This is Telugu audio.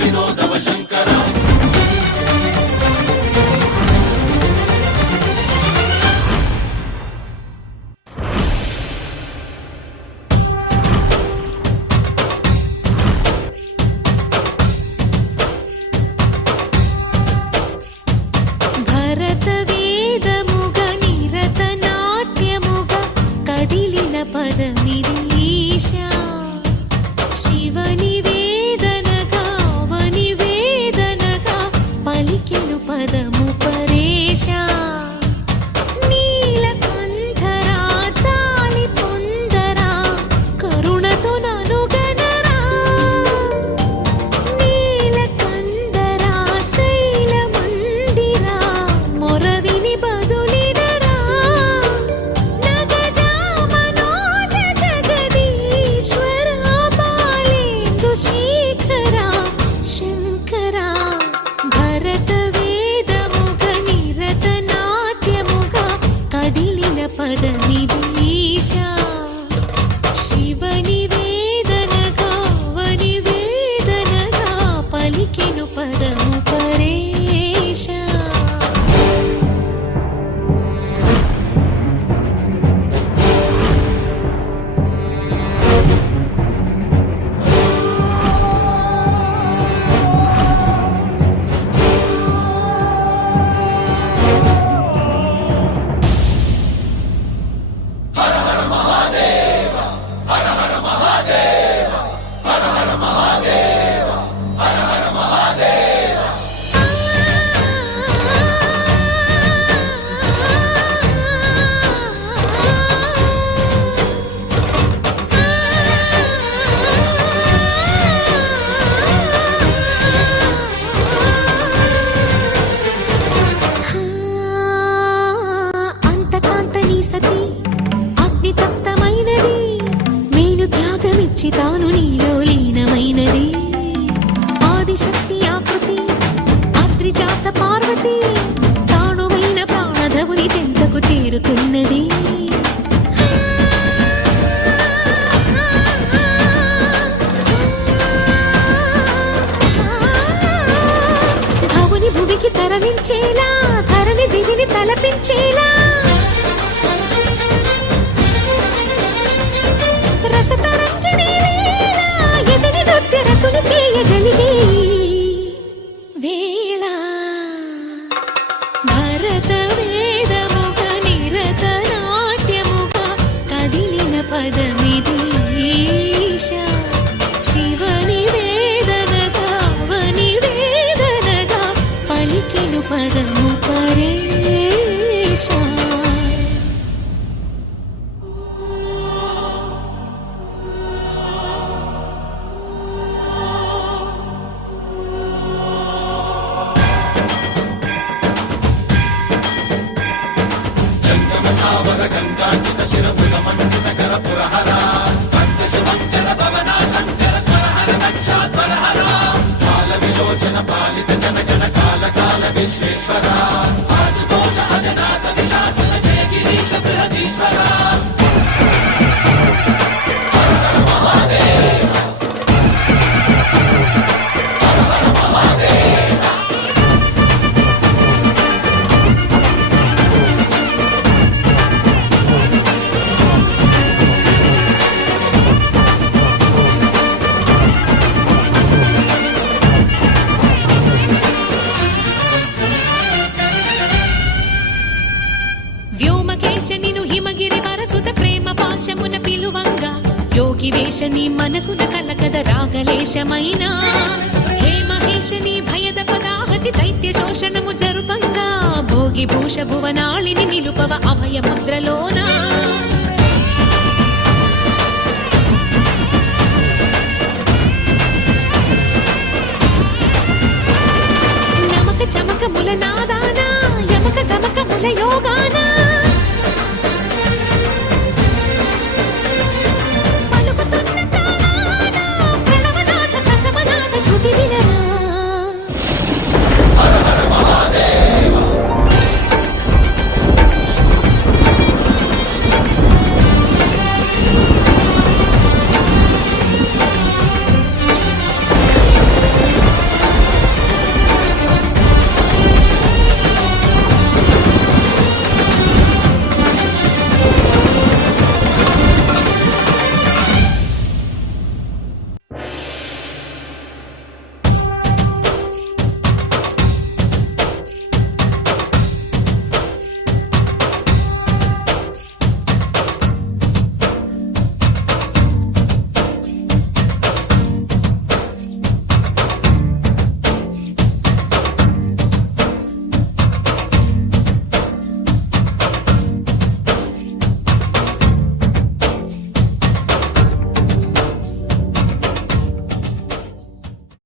వినోదవ శంకర తాను నీలో లీనమైనది ఆదిశక్తి ఆకృతి అద్రిజాత పార్వతి తానువైన ప్రాణధవుని చెంతకు చేరుకున్నది భవుని భువికి తరలించేలా ధరణి దివిని తలపించేలా చేయగలిగే వేళ భరత వేదముగ నిరత నాట్యముగ కదిలిన పదమిది ఈశా శివని వేదనగా వని వేదనగా పలికెను పదము పరేశా సావర గంగాచిత శిరమృగ మండిత కర పురహర భక్త శుభంకర భవనా శంకర స్వరహర దక్షాధ్వరహర కాల విలోచన పాలిత జనగణ కాల కాల విశ్వేశ్వర ఆశుతోష అజనాస విశాసన జయ గిరీశ బృహదీశ్వర నిను హిమగిరి వరసుత ప్రేమ పాశమున పిలువంగా యోగి వేషని మనసున కలకద రాగలేశమైన హే మహేశని భయద పదాహతి దైత్య శోషణము జరుపంగా భోగి భూష భువనాళిని నిలుపవ అభయ ముద్రలోన నమక చమక ముల నాదాన యమక గమక ముల యోగాన